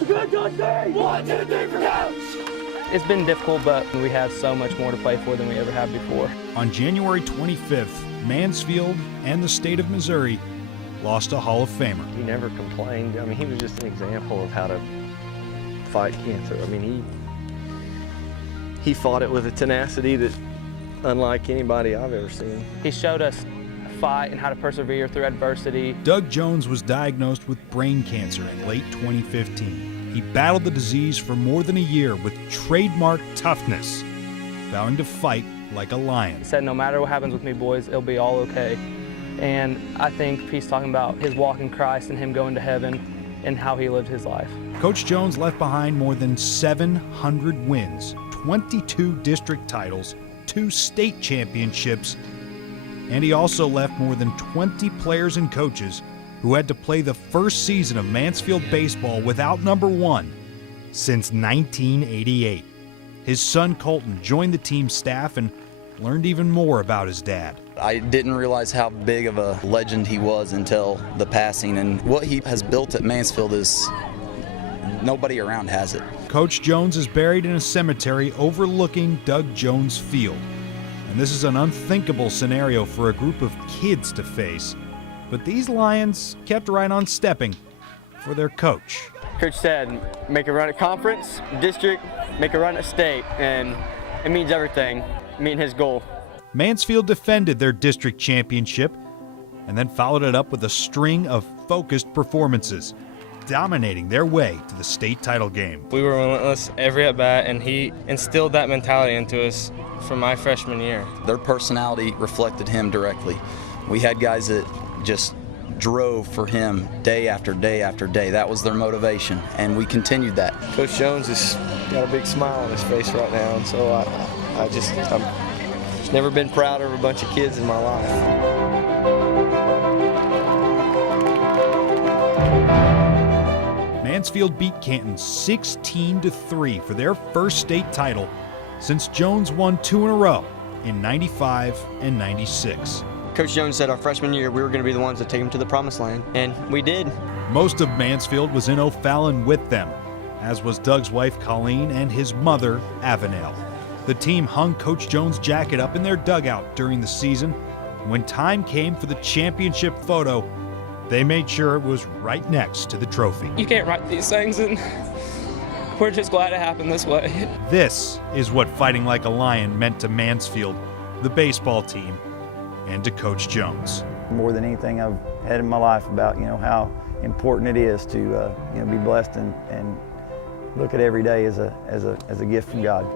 Good, 2, 3. 1, 2, 3 for coach. It's been difficult, but we have so much more to play for than we ever have before. On January 25th, Mansfield and the state of Missouri lost a Hall of Famer. He never complained. I mean, he was just an example of how to fight cancer. I mean, he fought it with a tenacity that unlike anybody I've ever seen. He showed us a fight and how to persevere through adversity. Doug Jones was diagnosed with brain cancer in late 2015. He battled the disease for more than a year with trademark toughness, vowing to fight like a lion. He said, no matter what happens with me, boys, it'll be all okay. And I think he's talking about his walk in Christ and him going to heaven and how he lived his life. Coach Jones left behind more than 700 wins, 22 district titles, 2 state championships, and he also left more than 20 players and coaches who had to play the first season of Mansfield baseball without number 1 since 1988. His son Colton joined the team staff and learned even more about his dad. I didn't realize how big of a legend he was until the passing, and what he has built at Mansfield is nobody around has it. Coach Jones is buried in a cemetery overlooking Doug Jones Field. And this is an unthinkable scenario for a group of kids to face. But these Lions kept right on stepping for their coach. Coach said, make a run at conference, district, make a run at state, and it means everything, meeting his goal. Mansfield defended their district championship and then followed it up with a string of focused performances, dominating their way to the state title game. We were relentless every at-bat, and he instilled that mentality into us from my freshman year. Their personality reflected him directly. We had guys that just drove for him day after day after day. That was their motivation, and we continued that. Coach Jones has got a big smile on his face right now, and so I'm just never been prouder of a bunch of kids in my life. Mansfield beat Canton 16-3 for their first state title since Jones won 2 in a row in '95 and '96. Coach Jones said our freshman year we were going to be the ones that take him to the promised land, and we did. Most of Mansfield was in O'Fallon with them, as was Doug's wife Colleen and his mother Avenel. The team hung Coach Jones' jacket up in their dugout during the season. When time came for the championship photo, they made sure it was right next to the trophy. You can't write these things, and we're just glad it happened this way. This is what fighting like a lion meant to Mansfield, the baseball team, and to Coach Jones. More than anything I've had in my life about, how important it is to, be blessed and look at every day as a gift from God.